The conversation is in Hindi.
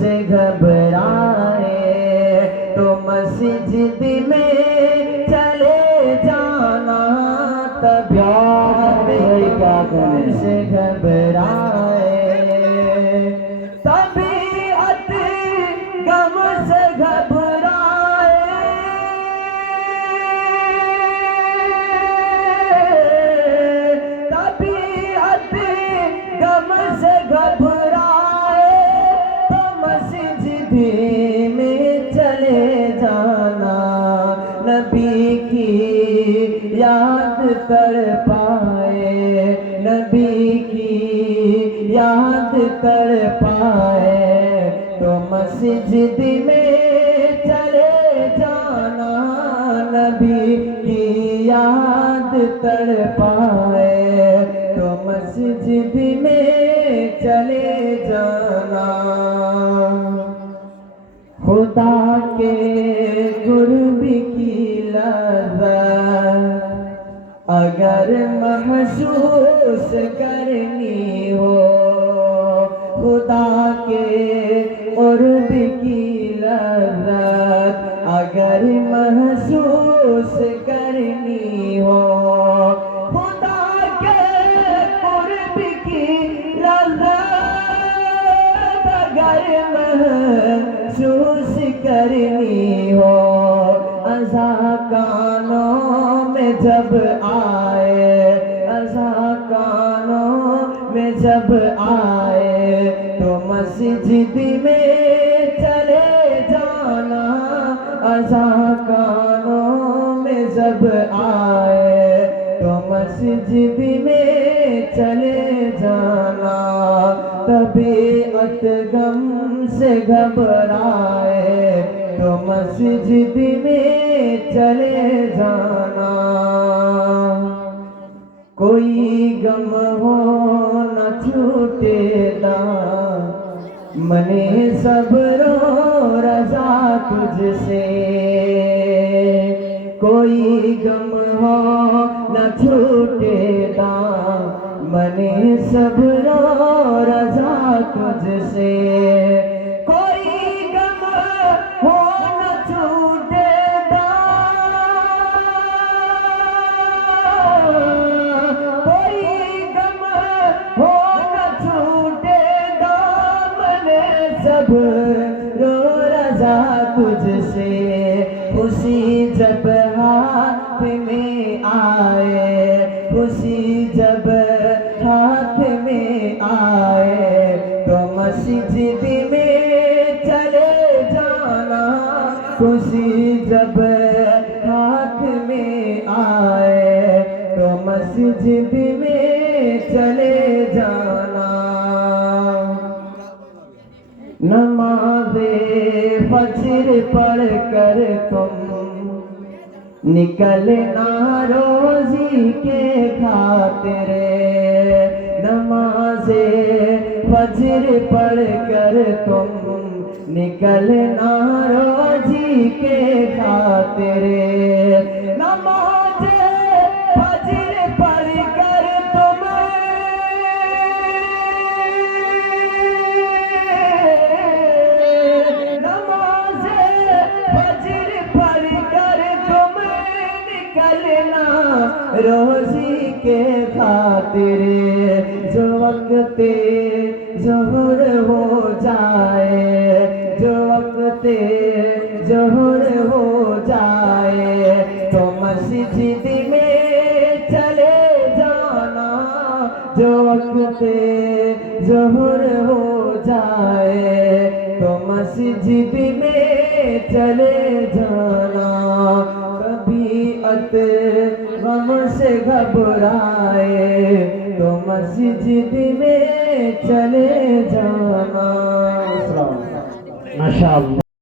से घबराए तो मस्जिद में चले जाना, तबीयत से घबराए, तबीयत गम से घबराए, तबीयत गम से घबराए तो मस्जिद में चले जाना, नबी की याद कर पाए, नबी की याद कर पाए तो मस्जिद में चले जाना, नबी की याद कर पाए तो मस्जिद में चले जाना। खुदा के कुर्ब की लज़्ज़त अगर महसूस करनी हो, खुदा के कुर्ब की लज़्ज़त अगर महसूस करनी हो, खुदा के कुर्ब की लज़्ज़त अगर महसूस करनी हो, अज़ा कानों में जब आए, अज़ा कानों में जब आए तो मस्जिद में चले जाना, अज़ा कानों में जब आए तो मस्जिद में चले जाना, तबीयत गम से घबराए तो मस्जिद में चले जाना। कोई गम हो न छूटेगा मने सब्रो रज़ा तुझसे, कोई गम हो न छूटेगा मने सब्रो रज़ा तुझसे, कोई गम हो न छूटेगा, कोई गम हो न छूटेगा मने सब्रो रज़ा तुझसे, खुशी जब हाथ में आए, खुशी जब हाथ में आए तो मस्जिद में चले जाना, खुशी जब हाथ में आए तो मस्जिद में चले जाना। नमाज़े फज्र पढ़ कर तुम निकलना रोज़ी के खातिर, नमाज़े फज्र पढ़ कर तुम निकलना रोज़ी के खातिर, नमाज़े फज्र पढ़ कर तुम नमाज़े फज्र पढ़ कर तुम निकलना रोज़ी के खातिर, जो वक़्ते ज़ोहर हो जाए, जो वक़्ते ज़ोहर हो जाए तो मस्जिद में चले जाना, जो वक़्ते ज़ोहर हो जाए तो मस्जिद में चले जाना, तबीयत गम से घबराए तो मस्जिद में चले जाना। माशाअल्लाह।